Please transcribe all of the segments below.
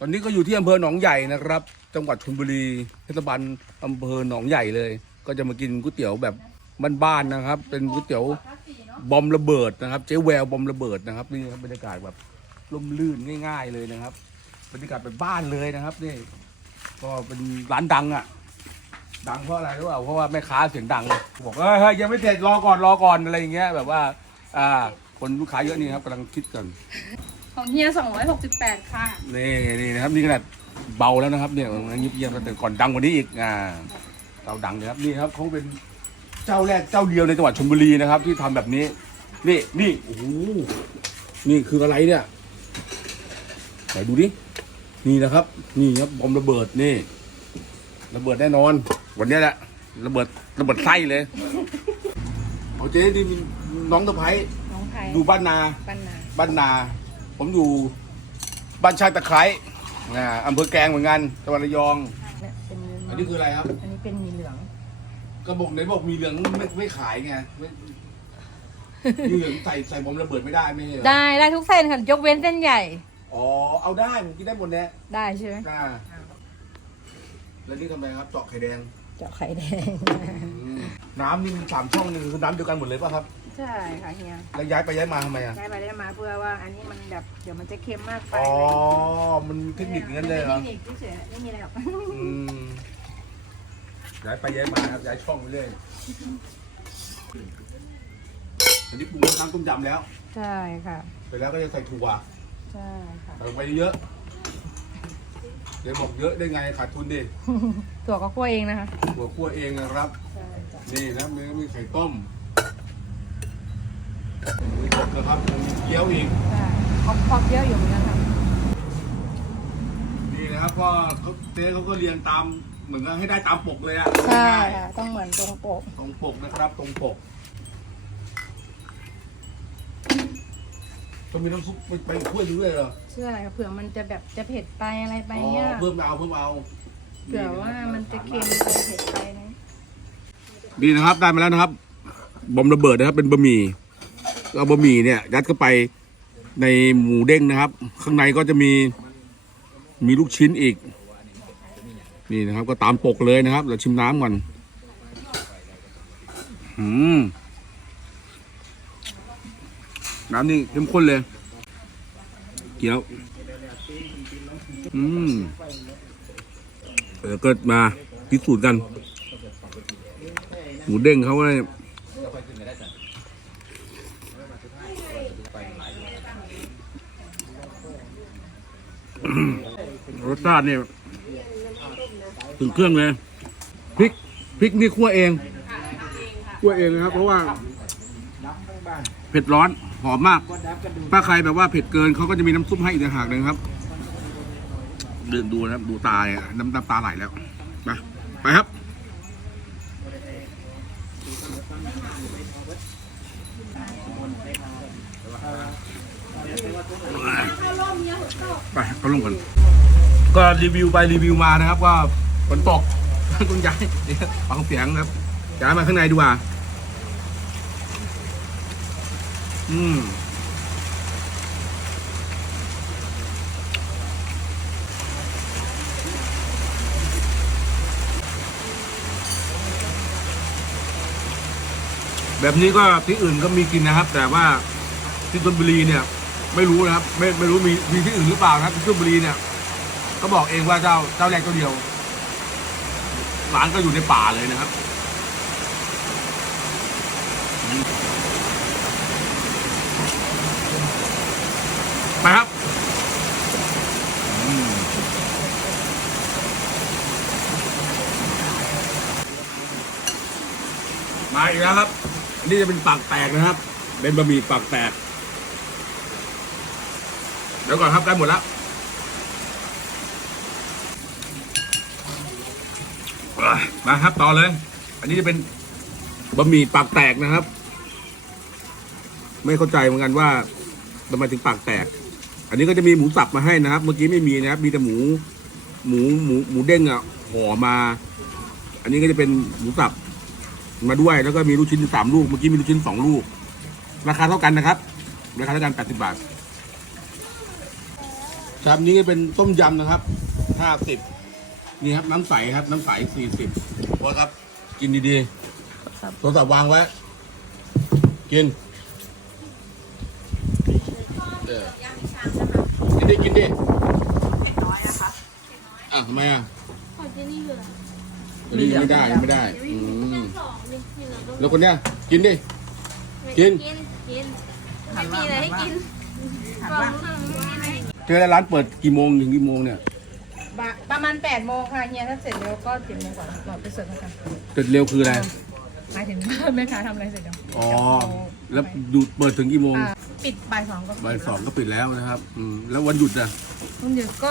ตอนนี้ก็อยู่ที่อำเภอหนองใหญ่นะครับ จังหวัดชลบุรีเทศบาลอำเภอหนองใหญ่เลย ก็จะมากินก๋วยเตี๋ยวแบบบ้านๆนะครับ เป็นก๋วยเตี๋ยวบอมระเบิดนะครับ เจ๊แววบอมระเบิดนะครับนี่ครับบรรยากาศแบบร่มรื่นง่าย ๆเลยนะครับ บรรยากาศแบบบ้านเลยนะครับนี่ก็เป็นร้านดังอะ ดังเพราะอะไรรู้เปล่าเพราะว่าแม่ค้าเสียงดังบอกเอ้ยเฮ้ยยังไม่เสร็จรอก่อนรอก่อนอะไรอย่างเงี้ยแบบว่า อ่า คนลูกค้าเยอะนี่ครับกำลังคิดกัน ของเฮีย268 ค่ะ นี่นี่นะครับนี่ขนาดเบาแล้วนะครับเนี่ยมันยิบเยี่ยมแต่ก่อนดังกว่านี้อีกอ่าเราดังเลยครับนี่ครับเขาเป็นเจ้าแรกเจ้าเดียวในจังหวัดชลบุรีนะครับ ที่ทำแบบนี้ นี่นี่โอ้โหนี่คืออะไรเนี่ยไหนดูดินี่นะครับ นี่ครับบอมระเบิดนี่ ระเบิดแน่นอน วันเนี้ยแหละระเบิดระเบิดไส้เลยเอาเจ๊นี่มีน้องตะไคร้น้องไทยอยู่บ้านนา ปันนา บ้านนา ผมอยู่บ้านชายตะไคร้นะอำเภอแกลงเหมือนกันจังหวัดระยอง เนี่ยเป็นอันนี้คืออะไรครับ อันนี้เป็นหมีเหลือง กระบอกไหนบอกมีเหลืองไม่ไม่ขายไงไม่มีเหลืองใส่ใส่บอมระเบิดไม่ได้ไม่ใช่เหรอได้ได้ทุกเส้นค่ะยกเว้นเส้นใหญ่อ๋อเอาได้ผมกินได้หมดแน่ได้ใช่ไหมอ่าแล้วนี่ทำไมครับเจาะไข่แดงเจาะไข่แดง อืมน้ำนี่มันสามช่องนี่คือน้ำเดียวกันหมดเลยป่ะครับ ใช่ค่ะเฮียแล้วย้ายไปย้ายมาทำไมอะ ได้มาได้มาเพื่อว่า อันนี้มันแบบเดี๋ยวมันจะเค็มมากไปอ๋อ มันมีเทคนิคอย่างนั้นเลยเหรอ เทคนิคเฉยๆไม่มีอะไรหรอกอืม ย้ายไปย้ายมาครับย้ายช่องไปเรื่อยอันนี้ปรุงน้ำต้มยำแล้ว ใช่ค่ะไปแล้วก็จะใส่ถั่วใช่ค่ะใส่ลงไปเยอะเดี๋ยวบอกเยอะได้ไงขาดทุนดิตัวก็คั่วเองนะคะ หัวคั่วเองนะครับ ใช่จ้ะนี่นะมันก็มีไข่ต้ม มีกบนะครับมีเกี๊ยวอีกใช่ครอบครอบเยอะอยู่เหมือนกันค่ะนี่นะครับก็เขาเจ๊เขาก็เรียงตามเหมือนกับให้ได้ตามปกเลยอะใช่ง่ายค่ะ ต้องเหมือนตรงปก ๆตรงปกนะครับตรงปกต้องมีน้ำซุปไปไปถ้วยหนึงด้วยเหรอใช่ค่ะเผื่อมันจะแบบจะเผ็ดไปอะไรไปอ๋อเนี่ยเพิ่มเอาเพิ่มเอา เผื่อว่ามันจะเค็มไปเผ็ดไปนะ ดีนะครับ ได้มาแล้วนะครับ บอมระเบิดนะครับ เป็นบะหมี่ เอาบะหมี่เนี่ยยัดเข้าไปในหมูเด้งนะครับ ข้างในก็จะมีมีลูกชิ้นอีก นี่นะครับ ก็ตามปกเลยนะครับ เราชิมน้ำก่อนอืมน้ำนี่เข้มข้นเลย เกี๊ยว อืมเดี๋ยวก็มาพิสูจน์กัน หมูเด้งเขาเนี่ย รสชาติเนี่ยถึงเครื่องเลยพริกพริกนี่คั่วเองคั่วเองนะครับ เพราะว่าเผ็ดร้อนหอมมาก ถ้าใครแบบว่าเผ็ดเกินเขาก็จะมีน้ำซุปให้อีกต่างหากหนึ่งครับเดินดูนะครับ ดูตาเนี่ยน้ำน้ำตาไหลแล้วมาไปครับ ไปเขาลงกันก็รีวิวไปรีวิวมานะครับว่าฝนตกต้องย้ายเนี่ยฟังเสียงครับย้ายมาข้างในดีกว่า อืมแบบนี้ก็ที่อื่นก็มีกินนะครับ แต่ว่าที่ชลบุรีเนี่ย ไม่รู้นะครับ ไม่ไม่รู้มีมีที่อื่นหรือเปล่านะครับที่ชลบุรีเนี่ยก็บอกเองว่าเจ้าเจ้าแรกเจ้าเดียวร้านก็อยู่ในป่าเลยนะครับไปครับมาอีกแล้วครับ อันนี้จะเป็นปากแตกนะครับ เป็นบะหมี่ปากแตก ดี๋ยวก่อนครับใกล้หมดแล้วมาครับต่อเลย อันนี้จะเป็นบะหมี่ปากแตกนะครับ ไม่เข้าใจเหมือนกันว่าทำไมถึงปากแตก อันนี้ก็จะมีหมูสับมาให้นะครับ เมื่อกี้ไม่มีนะครับ มีแต่หมู หมูหมูหมูเด้งอะห่อมา อันนี้ก็จะเป็นหมูสับมาด้วย แล้วก็มีลูกชิ้นสามลูก เมื่อกี้มีลูกชิ้นสองลูก ราคาเท่ากันนะครับ ราคาเท่ากันแปดสิบบาท ครับนี่เป็นต้มยำนะครับห้าสิบนี่ครับน้ำใสครับ น้ำใสสี่สิบพอครับ กินดีๆโทรศัพท์วางไว้ กินเออกินดิกินดิอะทำไมอะขอที่นี่เหลือวันนี้ยังไม่ได้ยังไม่ได้อืมสองนี่นี่เราก็แล้วคนเนี้ยกินดิ กิน กิน กิน ไม่มีอะไรให้กินบอกลูก ไม่มีอะไรให้กินเจอร้านเปิดกี่โมงถึงกี่โมงเนี่ยบะประมาณ8โมงค่ะเฮียถ้าเสร็จเร็วก็เจ็ดโมงกว่าเราไปเสิร์ฟให้กันเสร็จเร็วคืออะไรหมายถึงแม่ค้าทำอะไรเสร็จแล้วอ๋อแล้วดูเปิดถึงกี่โมงอ่าปิดบ่ายสองก็ปิดบ่ายสองก็ปิดแล้วนะครับอืมแล้ววันหยุดอะวันหยุดก็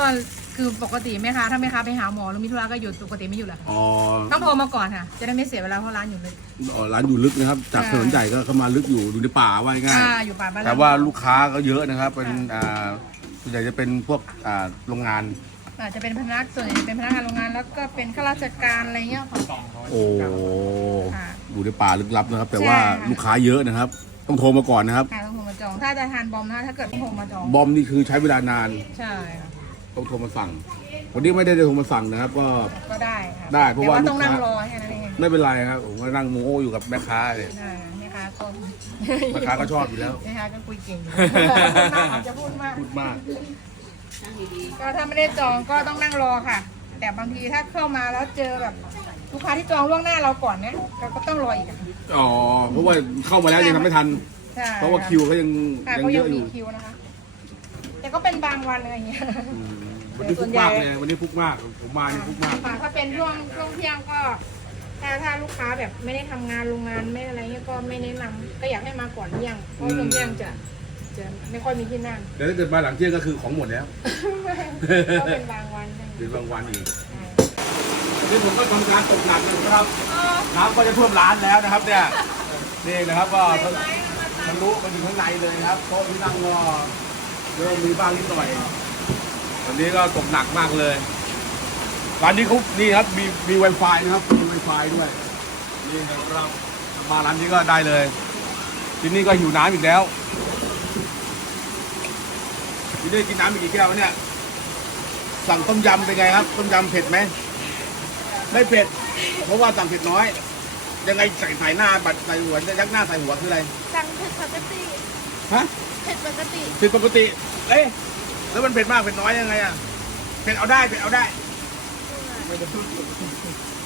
คือปกติแม่ค้าถ้าแม่ค้าไปหาหมอหรือมีธุระก็หยุดปกติไม่หยุดแหละอ๋อต้องโทรมาก่อนค่ะ จะได้ไม่เสียเวลาเพราะร้านอยู่เลยอ๋อร้านอยู่ลึกนะครับ จากใช่ถนนใหญ่ก็เข้ามาลึกอยู่อยู่ในป่าว่าง่ายอ่าอยู่ป่าบ้านแต่ว่าลูกค้าก็เยอะนะครับ เป็นอ่า ส่วนใหญ่จะเป็นพวกอ่าโรงงาน อาจจะเป็นพนักส่วนใหญ่เป็นพนักงานโรงงานแล้วก็เป็นข้าราชการอะไรเงี้ยค่ะ โอ้ค่ะอยู่ในป่าลึกลับนะครับ แต่ใช่ว่าค่ะ ลูกค้าเยอะนะครับ ต้องโทรมาก่อนนะครับ ค่ะต้องโทรมาจอง ถ้าจะทานบอมนะถ้าเกิดต้องโทรมาจอง บอมนี่คือใช้เวลานานใช่ค่ะต้องโทรมาสั่งวันนี้ไม่ได้โทรมาสั่งนะครับ ก็ ก็ได้ค่ะได้เพราะว่าแต่ต้องลูกค้านั่งรอแค่นั้นเองไม่เป็นไรครับผมก็นั่งโมโออยู่กับแม่ค้าเลยได้แม่ ค้าก็แม่ค้าก็ชอบอยู่แล้ว แม่ค้าก็คุยเก่งอยู่พูดมากอาจจะพูดมาก พูดมาก ก็ถ้าไม่ได้จองก็ต้องนั่งรอค่ะ แต่บางทีถ้าเข้ามาแล้วเจอแบบลูกค้าที่จองล่วงหน้าเราก่อนเนี่ยเราก็ต้องรออีกอะอ๋อ เพราะว่าเข้ามาแล้วยังทำไม่ทัน ใช่เพราะว่าคิวเขายังค่ะยังก็เยยังอะอมียู่คิวนะคะ แต่ก็เป็นบางวันอะไรอย่างเงี้ย อืมวันนี้ส่ฟุวนกใหญ่มากเลยวันนี้ฟุกมาก ผมมานี่ฟุกมาก ค่ะถ้าเป็นช่วงช่วงเที่ยงก็ ถ้าถ้าลูกค้าแบบไม่ได้ทำงานโรงงานไม่อะไรเงี้ยก็ไม่แนะนำก็อยากให้มาก่อนเที่ยงเพราะช่วงเที่ยงจะจะไม่ค่อยมีที่นั่ง แต่ถ้าเกิดมาหลังเที่ยงก็คือของหมดแล้วก็เป็นบางวันหรือบางวันอีกนี่ผมก็ทำการตกหนักนะครับ น้ำก็จะท่วมร้านแล้วนะครับเนี่ยนี่นะครับก็ทะลุไปถึงข้างในเลยนะครับโต๊ะที่นั่งก็เริ่มมีบ้างนิดหน่อยวันนี้ก็ตกหนักมากเลย ร้านนี้เขานี่ครับมีมี Wi-Fi นะครับมี Wi-Fi ด้วยนี่นะครับมาร้านนี้ก็ได้เลยที่นี่ก็หิวน้ำอีกแล้วที่นี่กินน้ำอีกกี่แก้ววะเนี่ยสั่งต้มยำเป็นไงครับต้มยำเผ็ดไหมไม่เผ็ดเพราะว่าสั่งเผ็ดน้อย ยังไงใส่ใส่หน้าบัดใส่หัวยักหน้าใส่หัวคืออะไรสั่งเผ็ดปกติฮะเผ็ดปกติเผ็ดปกติเอ๊ะแล้วมันเผ็ดมากเผ็ดน้อยยังไงอะเผ็ดเอาได้เผ็ดเอาได้ ไม่ได้